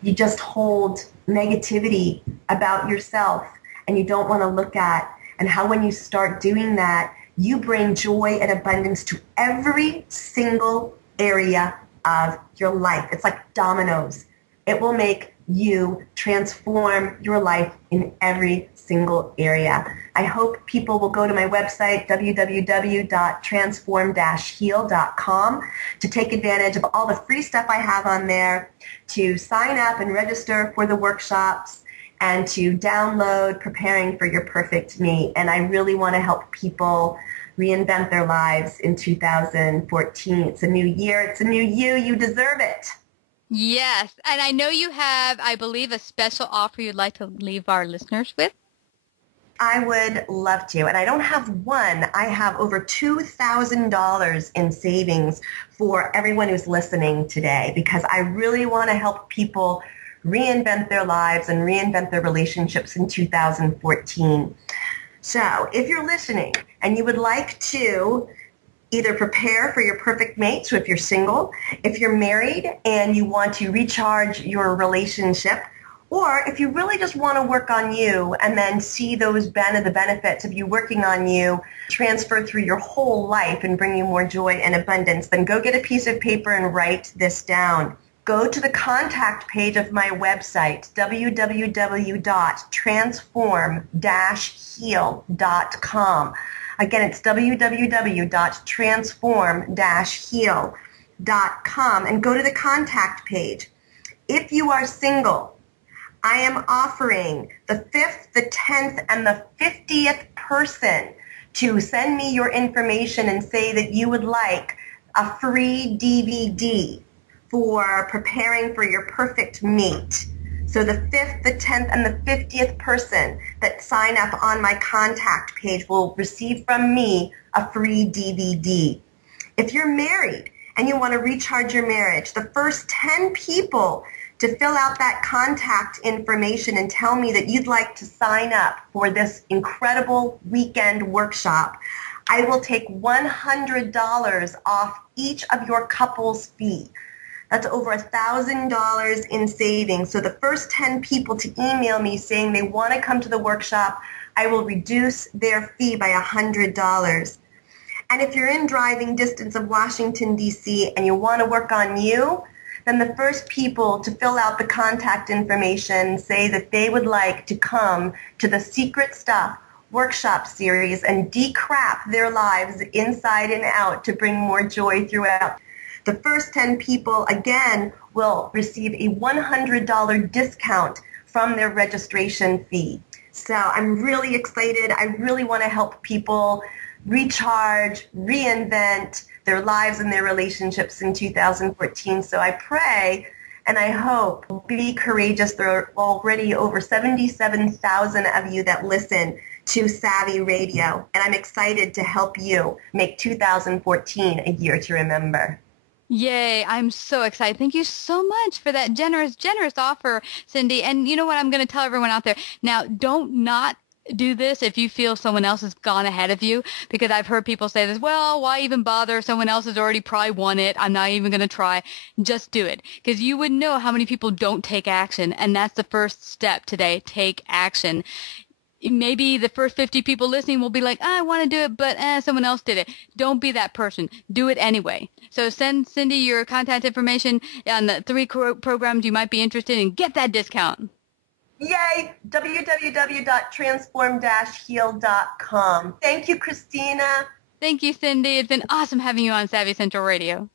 you just hold negativity about yourself and you don't want to look at, and how when you start doing that, you bring joy and abundance to every single area of your life. It's like dominoes. It will make you transform your life in every single area. I hope people will go to my website, www.transform-heal.com, to take advantage of all the free stuff I have on there, to sign up and register for the workshops, and to download Preparing for Your Perfect Mate. And I really want to help people reinvent their lives in 2014. It's a new year. It's a new you. You deserve it. Yes. And I know you have, I believe, a special offer you'd like to leave our listeners with. I would love to. And I don't have one. I have over $2,000 in savings for everyone who's listening today, because I really want to help people reinvent their lives and reinvent their relationships in 2014. So if you're listening and you would like to either prepare for your perfect mate, so if you're single, if you're married and you want to recharge your relationship, or if you really just want to work on you and then see those the benefits of you working on you transfer through your whole life and bring you more joy and abundance, then go get a piece of paper and write this down. Go to the contact page of my website, www.transform-heal.com. Again, it's www.transform-heal.com, and go to the contact page. If you are single, I am offering the 5th, the 10th, and the 50th person to send me your information and say that you would like a free DVD for preparing for your perfect mate. So the 5th, the 10th, and the 50th person that sign up on my contact page will receive from me a free DVD. If you're married and you want to recharge your marriage, the first 10 people to fill out that contact information and tell me that you'd like to sign up for this incredible weekend workshop, I will take $100 off each of your couple's fee. That's over $1,000 in savings. So the first 10 people to email me saying they want to come to the workshop, I will reduce their fee by $100. And if you're in driving distance of Washington, D.C., and you want to work on you, then the first people to fill out the contact information say that they would like to come to the Secret Stuff workshop series and decrap their lives inside and out to bring more joy throughout. The first 10 people, again, will receive a $100 discount from their registration fee. So I'm really excited. I really want to help people recharge, reinvent their lives and their relationships in 2014. So I pray and I hope, be courageous. There are already over 77,000 of you that listen to Savvy Radio, and I'm excited to help you make 2014 a year to remember. Yay, I'm so excited. Thank you so much for that generous offer, Cindy. And you know what I'm going to tell everyone out there? Now, don't not do this if you feel someone else has gone ahead of you, because I've heard people say this, well, why even bother? Someone else has already probably won it. I'm not even going to try. Just do it, because you would know how many people don't take action, and that's the first step today. Take action. Maybe the first 50 people listening will be like, I want to do it, but someone else did it. Don't be that person. Do it anyway. So send Cindy your contact information on the 3 programs you might be interested in. Get that discount. Yay! www.transform-heal.com. Thank you, Christina. Thank you, Cindy. It's been awesome having you on Savvy Central Radio.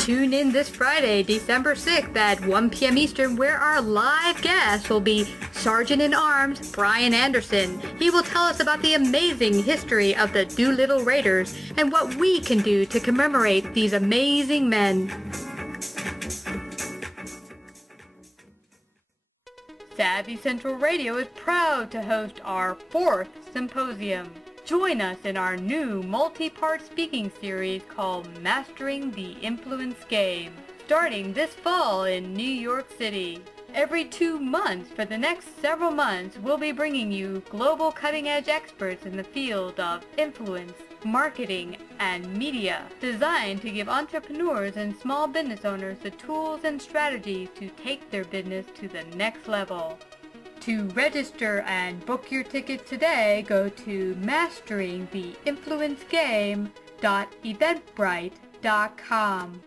Tune in this Friday, December 6th at 1 p.m. Eastern, where our live guest will be Sergeant in Arms Brian Anderson. He will tell us about the amazing history of the Doolittle Raiders and what we can do to commemorate these amazing men. Savvy Central Radio is proud to host our 4th symposium. Join us in our new multi-part speaking series called Mastering the Influence Game, starting this fall in New York City. Every 2 months for the next several months, we'll be bringing you global cutting-edge experts in the field of influence, marketing, and media, designed to give entrepreneurs and small business owners the tools and strategies to take their business to the next level. To register and book your ticket today, go to masteringtheinfluencegame.eventbrite.com.